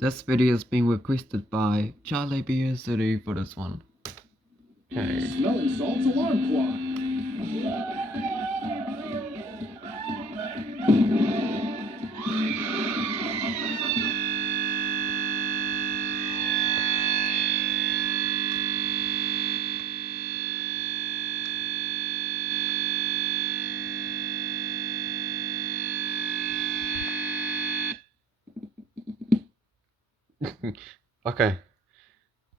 This video is being requested by JGR-BSOD for this one. Okay. Smelling salt's alarm clock. Okay.